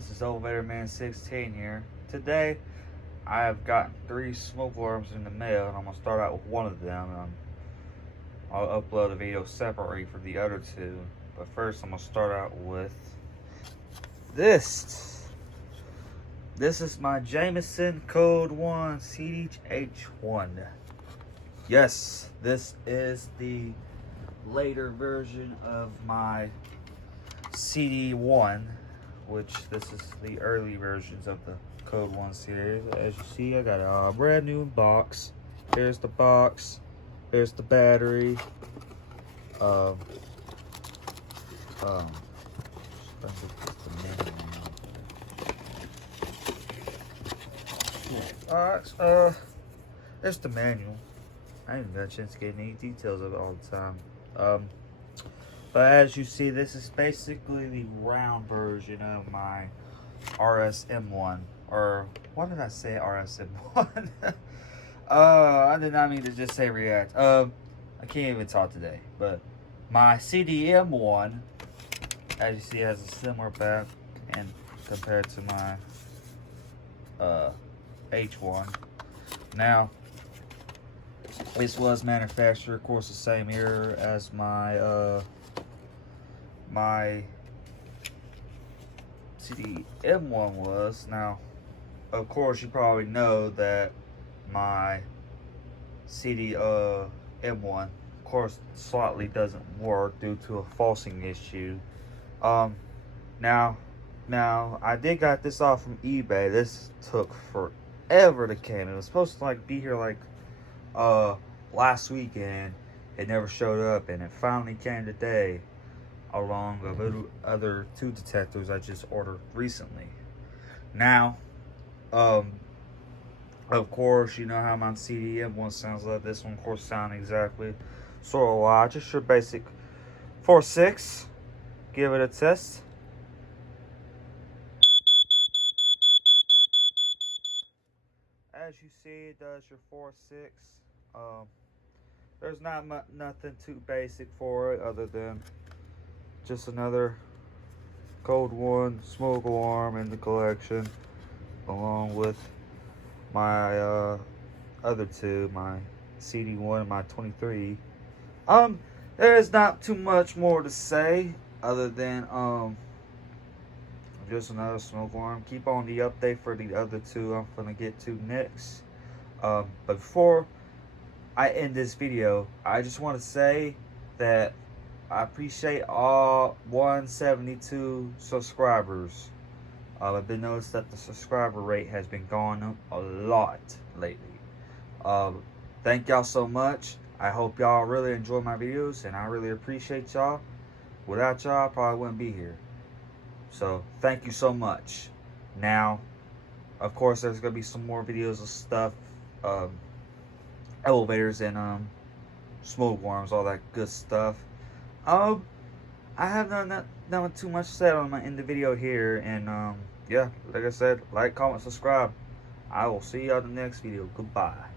this is Elevator Man 16 here. Today, I have gotten 3 smoke alarms in the mail, and I'm going to start out with one of them. I'll upload a video separately for the other 2. But first, I'm going to start out with this. This is my Jameson Code 1 CD-H1. Yes, this is the later version of my CD-1, which this is the early versions of the Code 1 series. As you see, I got a brand new box. Here's the box. Here's the battery. There's the manual. I didn't get a chance to get any details of it all the time. But as you see, this is basically the round version of my RSM1. Or, what did I say, RSM1? I did not mean to just say React. I can't even talk today. But my CDM1, as you see, has a similar back and compared to my H1. Now, this was manufactured, of course, the same year as my my CD-M1 was. Now, of course, you probably know that my CD-M1, of course, slightly doesn't work due to a falsing issue. Now, I did got this off from eBay. This took forever to come. It was supposed to be here last weekend. It never showed up, and it finally came today, along with other 2 detectors I just ordered recently. Now, of course, you know how my CD-M1 sounds like. This one, of course, sounds exactly sort of like just your basic 4.6. Give it a test. As you see, it does your 4.6. There's not nothing too basic for it other than just another Code 1 smoke alarm in the collection, along with my other 2, my CD-1 and my 23. There is not too much more to say other than just another smoke alarm. Keep on the update for the other 2 I'm gonna get to next. But before I end this video, I just want to say that I appreciate all 172 subscribers. I've been noticed that the subscriber rate has been going up a lot lately. Thank y'all so much. I hope y'all really enjoy my videos, and I really appreciate y'all. Without y'all, I probably wouldn't be here. So, thank you so much. Now, of course, there's going to be some more videos of stuff, elevators and smoke alarms, all that good stuff. I have not too much said on my end the video here, and yeah, like I said, like, comment, subscribe. I will see y'all in the next video. Goodbye.